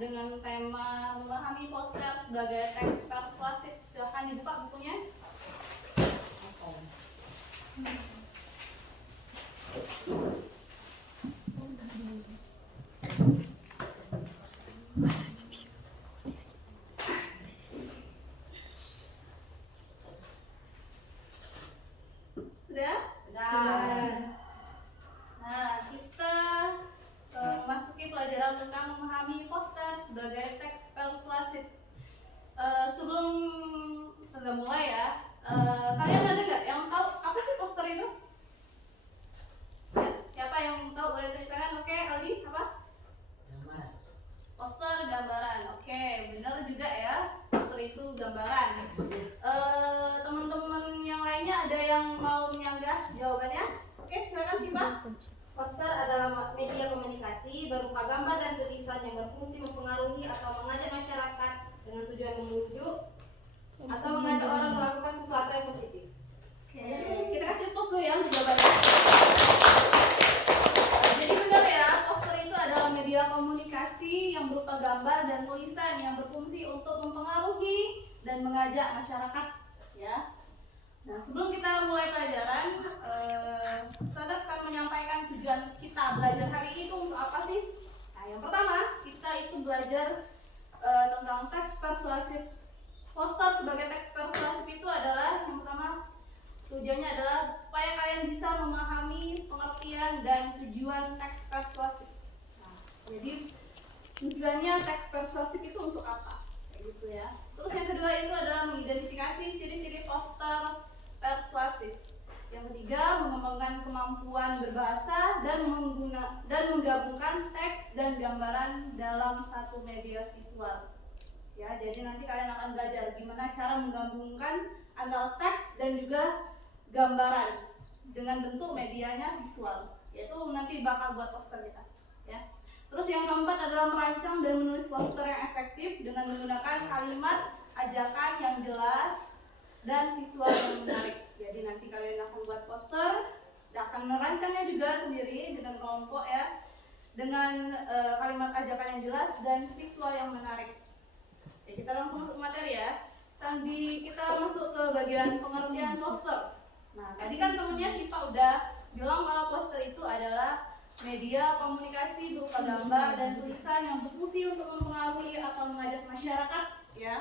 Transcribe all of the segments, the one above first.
dengan tema memahami poster sebagai teks persuasif. Silahkan dibuka bukunya. Sudah? Nah, kita memasuki pelajaran tentang memahami poster sebagai teks persuasif. Sebelum sudah mulai ya, kalian ada nggak yang tahu apa sih poster itu? Ya, siapa yang tahu boleh tunjuk tangan? Oke, Aldi, apa? Gambaran. Poster gambaran. Oke, benar juga ya. Poster itu gambaran. Teman-teman yang lainnya ada yang mau menyanggah jawabannya? Oke, silakan Sipa. Poster adalah media komunikasi berupa gambar dan tulisan yang berfungsi mempengaruhi atau mengajak masyarakat dengan tujuan memujuk atau mengajak orang melakukan sesuatu yang positif. Oke, kita kasih pos dulu ya untuk jawabannya. Jadi benar ya, poster itu adalah media komunikasi yang berupa gambar dan tulisan yang berfungsi untuk mempengaruhi dan mengajak masyarakat ya. Nah, sebelum kita mulai pelajaran, saya akan menyampaikan tujuan kita belajar hari ini itu untuk apa sih? Nah, yang pertama, kita itu belajar tentang teks persuasif. Poster sebagai teks persuasif itu adalah yang pertama, tujuannya adalah supaya kalian bisa memahami pengertian dan tujuan teks persuasif. Nah, jadi tujuannya teks persuasif itu untuk apa? Kayak gitu ya. Terus yang kedua itu adalah mengidentifikasi ciri-ciri poster persuasif. Yang ketiga, mengembangkan kemampuan berbahasa dan menggabungkan teks dan gambaran dalam satu media visual. Ya, jadi nanti kalian akan belajar gimana cara menggabungkan antara teks dan juga gambaran dengan bentuk medianya visual. Yaitu nanti bakal buat poster kita, ya. Terus yang keempat adalah merancang dan menulis poster yang efektif dengan menggunakan kalimat ajakan yang jelas dan visual yang menarik. Jadi nanti kalian akan buat poster, akan merancangnya juga sendiri dengan kelompok ya, dengan kalimat ajakan yang jelas dan visual yang menarik. Ya, kita langsung masuk materi ya. Tadi kita masuk ke bagian pengertian poster. Nah, tadi kan temennya Sipa udah bilang kalau poster itu adalah media komunikasi berupa gambar dan tulisan yang berfungsi untuk mempengaruhi atau mengajak masyarakat ya.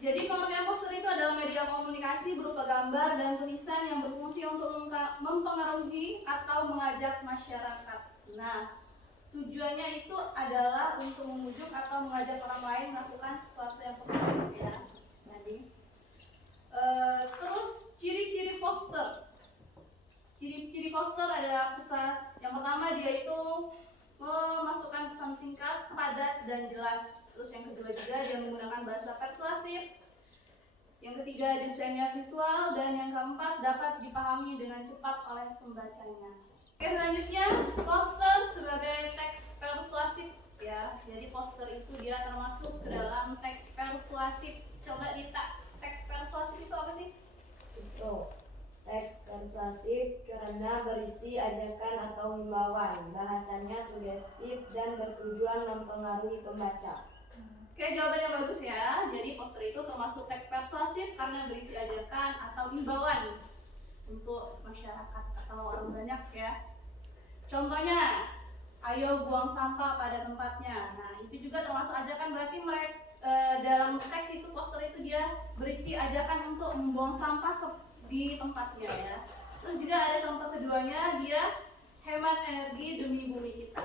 Jadi pengertian poster itu adalah media komunikasi berupa gambar dan tulisan yang berfungsi untuk mempengaruhi atau mengajak masyarakat. Nah, tujuannya itu adalah untuk memujuk atau mengajak orang lain melakukan sesuatu yang positif ya. Jadi, terus ciri-ciri poster. Ciri-ciri poster adalah pesan. Yang pertama dia itu memasukkan pesan singkat, padat dan jelas. Terus yang kedua juga dia menggunakan bahasa persuasif. Yang ketiga desainnya visual dan yang keempat dapat dipahami dengan cepat oleh pembacanya. Oke, selanjutnya poster sebagai teks persuasif ya. Jadi poster itu dia termasuk ke dalam teks persuasif. Coba Dita, teks persuasif itu apa sih? Itu teks persuasif karena berisi ajakan atau himbauan, bahasanya sugestif dan bertujuan mempengaruhi pembaca. Oke, jawabannya bagus ya. Jadi poster itu termasuk teks persuasif karena berisi ajakan atau himbauan untuk masyarakat atau orang banyak ya. Contohnya, ayo buang sampah pada tempatnya. Nah, itu juga termasuk ajakan, berarti mereka dalam teks itu poster itu dia berisi ajakan untuk membuang sampah di tempatnya ya. Terus juga ada contoh keduanya, dia hemat energi demi bumi kita.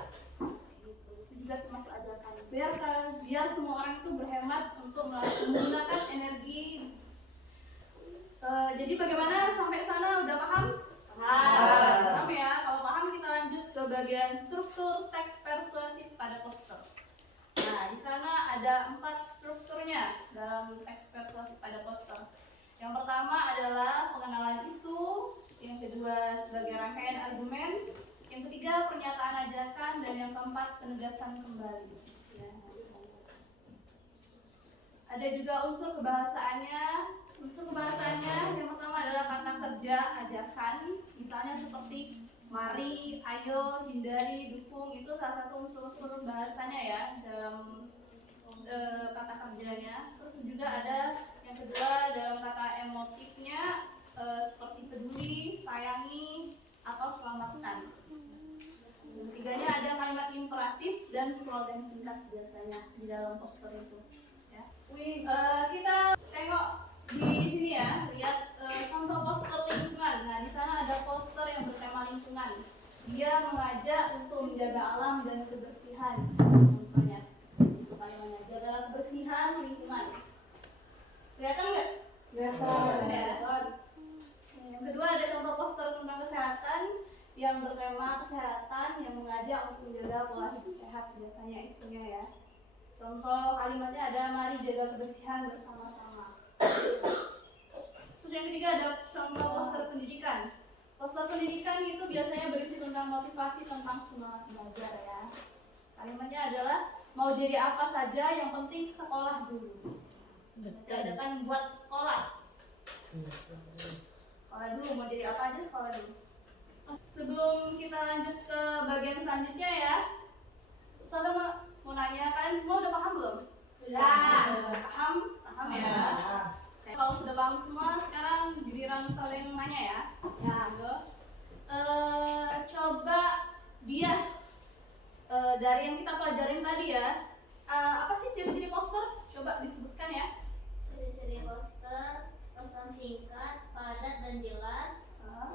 Itu juga termasuk ajakan. Biar semua orang itu berhemat untuk menggunakan energi. Jadi bagaimana sampai sana, udah paham? Paham ya. Kalau paham kita lanjut ke bagian struktur teks persuasif pada poster. Nah, di sana ada 4 strukturnya dalam teks persuasif pada poster. Yang pertama adalah pengenalan isu, yang kedua sebagai rangkaian argumen, yang ketiga pernyataan ajakan, dan yang keempat penegasan kembali. Ya. Ada juga unsur kebahasaannya. Unsur kebahasaannya yang pertama adalah kata kerja ajakan, misalnya seperti mari, ayo, hindari, dukung, itu salah satu unsur-unsur bahasanya ya dalam biasanya di dalam poster itu. Ya. Kita tengok di sini ya, lihat contoh poster lingkungan. Nah, di sana ada poster yang bertema lingkungan. Dia mengajak untuk menjaga alam dan kebersihan. Contohnya, kalimatnya jaga kebersihan lingkungan. Kelihatan nggak? Kelihatan ya. Yang kedua ada contoh poster tentang kesehatan yang bertema kesehatan yang mengajak untuk menjaga pola hidup sehat, biasanya isinya ya. Contoh kalimatnya ada mari jaga kebersihan bersama-sama. Terus yang ketiga ada contoh poster pendidikan. Poster pendidikan itu biasanya berisi tentang motivasi tentang semangat belajar ya. Kalimatnya adalah mau jadi apa saja yang penting sekolah dulu. Diadakan buat sekolah. Sekolah dulu, mau jadi apa aja sekolah dulu. Sebelum kita lanjut ke bagian selanjutnya ya, saya mau nanya, kalian semua udah paham belum? Udah. Paham ya. Kalau sudah paham semua, sekarang giliran saling nanya ya. Ya. Coba dia dari yang kita pelajarin tadi ya, apa sih ciri-ciri poster? Coba disebutkan ya. Ciri-ciri poster: pesan singkat, padat dan jelas,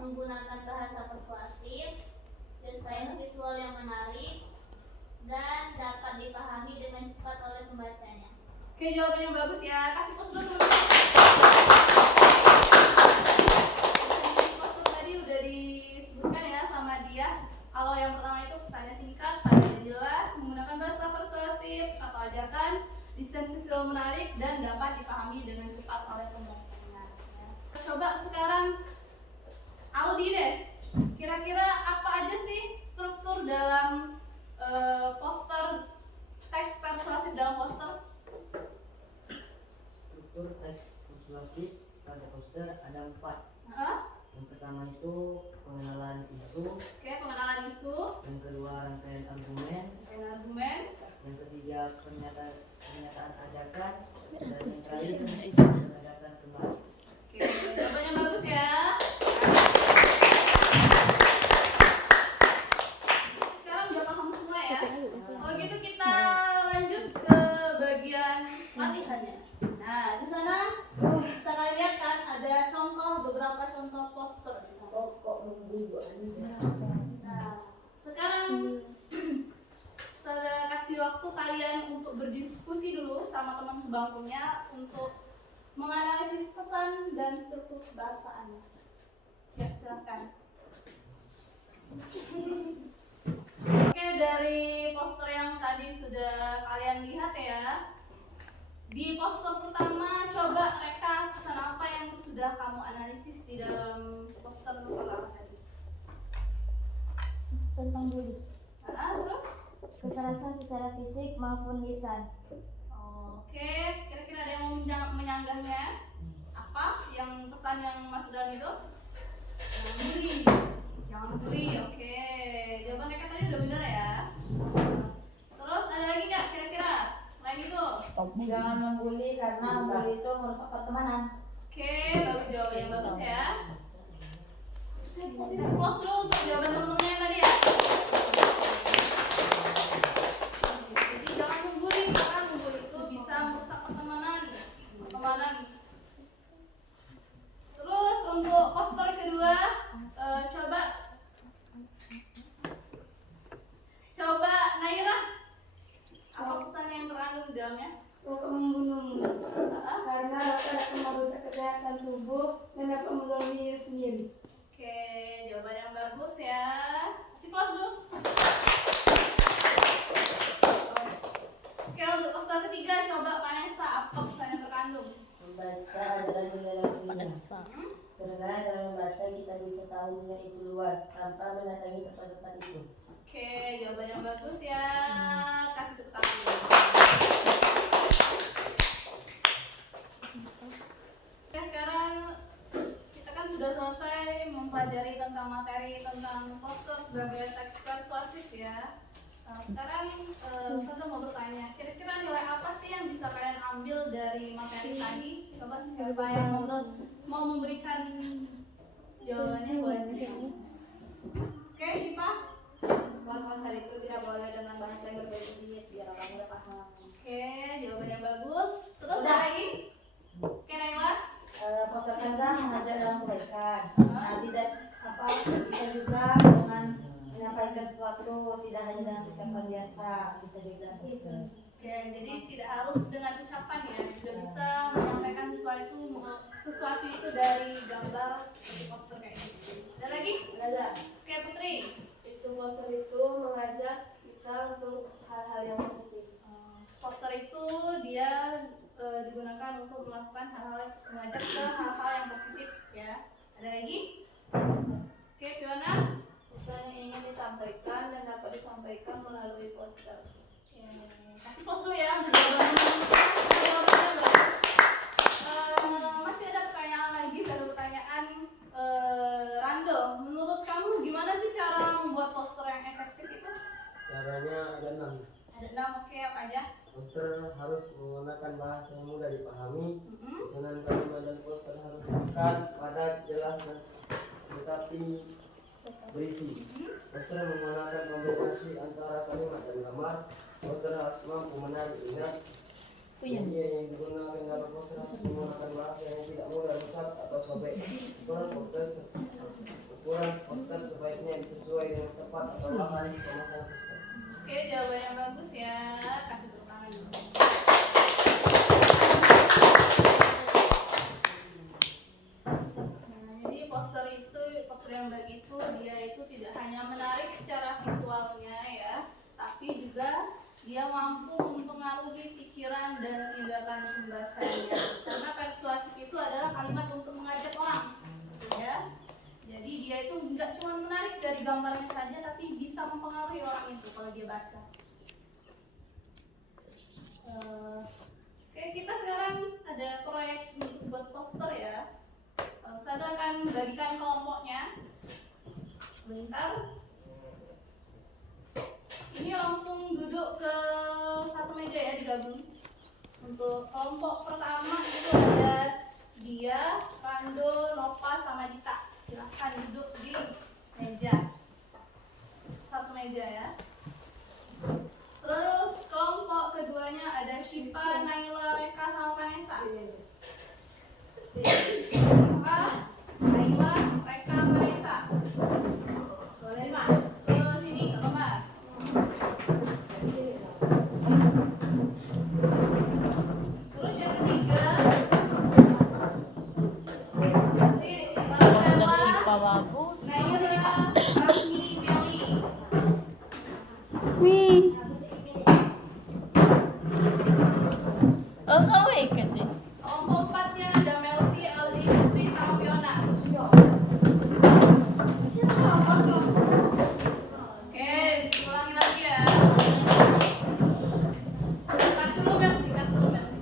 menggunakan bahasa persuasif, desain visual yang menarik, dan dapat dipahami dengan cepat oleh pembacanya. Oke, jawaban yang bagus ya. Kasih poster dulu. Poster tadi udah disebutkan ya sama dia. Kalau yang pertama itu pesannya singkat, padat dan jelas, menggunakan bahasa persuasif atau ajakan, desain visual menarik, dan dapat dipahami dengan cepat oleh pembacanya. Ya. Coba sekarang Aldi deh, kira-kira apa aja sih struktur dalam poster, teks persuasif dalam poster? Struktur teks persuasif pada poster ada 4. Hah? Yang pertama itu pengenalan isu, Oke, pengenalan isu, yang kedua rangkaian argumen, argumen, yang ketiga pernyataan ajakan, dan yang terakhir penjelasan kembali. oke, jawabannya bagus ya. Sekarang udah paham semua ya. Kalau gitu kita lanjut ke bagian latihannya. Nah, di sana bisa kalian lihat kan ada beberapa contoh poster di sana. Nah, sekarang saya kasih waktu kalian untuk berdiskusi dulu sama teman sebangkunya untuk menganalisis pesan dan struktur kebahasaannya. Ya, silakan. Oke, dari poster yang tadi sudah kalian lihat ya. Di poster pertama, coba reka pesan apa yang sudah kamu analisis di dalam poster pertama tadi. Tentang bully, Terus? kekerasan secara fisik maupun lisan. Oke, kira-kira ada yang mau menyanggahnya? Apa yang pesan yang masuk dalam itu? Jangan bully. Jangan bully, oke. Jawaban mereka tadi udah benar ya. Terus ada lagi nggak kira-kira? Selain itu? Jangan membuli karena membuli itu merusak pertemanan. Oke, bagus, jawaban yang bagus ya. Kita close dulu untuk jawaban teman-teman yang tadi ya. Jadi jangan membuli, karena membuli itu bisa merusak pertemanan. Terus untuk poster kedua, coba Naira, apa pesan yang terkandung di dalamnya? Dapat membunuhmu karena dapat merusak kesehatan tubuh dan dapat mengganggu diri sendiri. Oke, jawaban yang bagus ya. Kasih close dulu. Oke, untuk poster ketiga coba Vanessa, apa pesan yang terkandung? Membaca adalah jendela dunia. Karena dalam membaca kita bisa tahu dunia itu luas tanpa mendatangi tempat-tempat itu. Oke, jawaban yang bagus ya. Kasih tepuk tangan. Oke, sekarang kita kan sudah selesai mempelajari tentang materi tentang poster sebagai teks persuasif ya. Nah, sekarang saya mau bertanya, kira-kira nilai apa sih yang bisa kalian ambil dari materi tadi? Coba siapa yang mau memberikan jawabannya boleh. Oke, Syifa. membuat poster itu tidak boleh dengan bahasa yang berbeda biar orang mudah paham. Oke, jawaban yang bagus. Terus ada lagi? Oke, Naila. Poster kan mengajar dalam kebaikan. Nah, tidak apa bisa juga dengan menyampaikan sesuatu tidak hanya dengan ucapan biasa, bisa juga poster. Oke, jadi tidak harus dengan ucapan ya, juga bisa menyampaikan sesuatu itu dari gambar seperti poster kayak gitu. Ada lagi? Ada. Oke, Putri. Itu poster itu mengajak kita untuk hal-hal yang positif. Poster itu dia digunakan untuk melakukan hal-hal mengajak ke hal-hal yang positif ya. Ada lagi? Oke, Fiona. Pesan yang ingin disampaikan dan dapat disampaikan melalui poster. Oke, kasih pos dulu ya untuk jawabannya bagus. Masih ada pertanyaan lagi, ada pertanyaan Rando. Menurut kamu gimana sih cara membuat poster yang efektif itu? Caranya ada 6. Ada 6, oke, apa aja? Poster harus menggunakan bahasa yang mudah dipahami. Susunan kalimat dan poster harus singkat, padat, jelas, dan tetapi berisi. Poster menggunakan kombinasi antara kalimat dan gambar. Poster harus mampu menarik minat. Media yang digunakan dalam poster harus menggunakan bahasa yang tidak mudah rusak atau sobek. Ukuran poster sebaiknya disesuaikan dengan tepat atau lamban pemasangan poster. Oke, jawaban yang bagus ya. Kasih tepuk tangan dulu. Nah, jadi poster yang baik itu dia itu tidak hanya menarik secara visualnya ya, tapi juga dia mampu mempengaruhi pikiran dan tindakan pembacanya. Karena persuasif itu adalah kalimat untuk mengajak orang, ya. Jadi dia itu nggak cuma menarik dari gambarnya saja, tapi bisa mempengaruhi orang itu kalau dia baca. Oke, kita sekarang ada proyek untuk buat poster ya. Ustazah akan bagikan kelompoknya. Bentar. Ini langsung duduk ke satu meja ya, digabung. Untuk kelompok pertama itu ada dia, Rando, Nova, sama Dita. Silahkan duduk di meja, satu meja ya. Terus kelompok keduanya ada Shipa, Naila, Reka, sama Vanessa. Shipa, Naila, Reka, Vanessa. Boleh Mak? Ke sini, ke Mak. Terus yang ketiga bagus. Naila, Rasmi, Meli. Wih. Oh, kamu ikut sih. Kelompok empatnya ada Melsi, Aldi, Putri, sama Fiona. Oke, diulangi lagi ya. Cut dulu Melsi, cut dulu Melsi.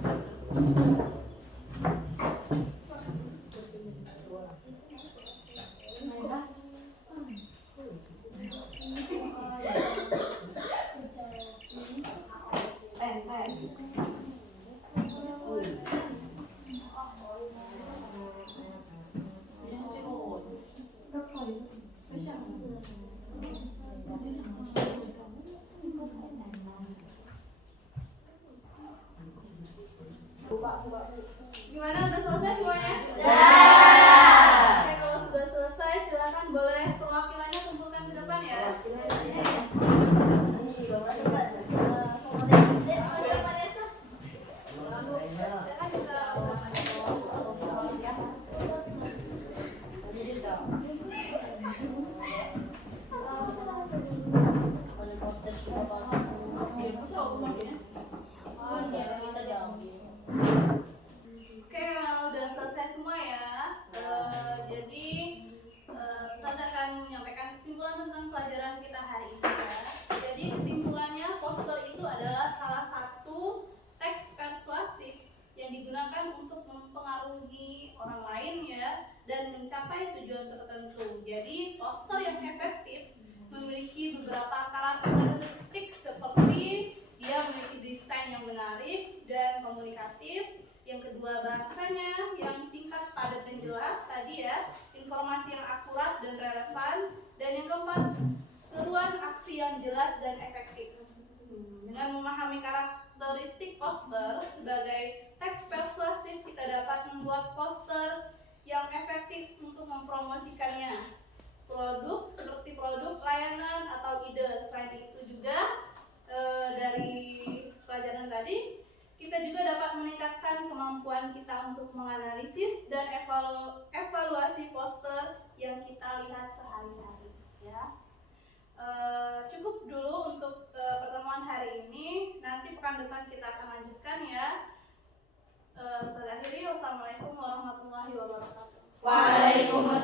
Gimana, udah selesai semuanya? Oke, kalau sudah selesai silakan boleh perwakilannya kumpulkan ke depan ya. Oke, kalau udah selesai semua ya, kita juga dapat meningkatkan kemampuan kita untuk menganalisis dan evaluasi poster yang kita lihat sehari-hari. Ya. Cukup dulu untuk pertemuan hari ini. Nanti pekan depan kita akan lanjutkan ya. Saya akhiri, wassalamualaikum warahmatullahi wabarakatuh. Waalaikumsalam.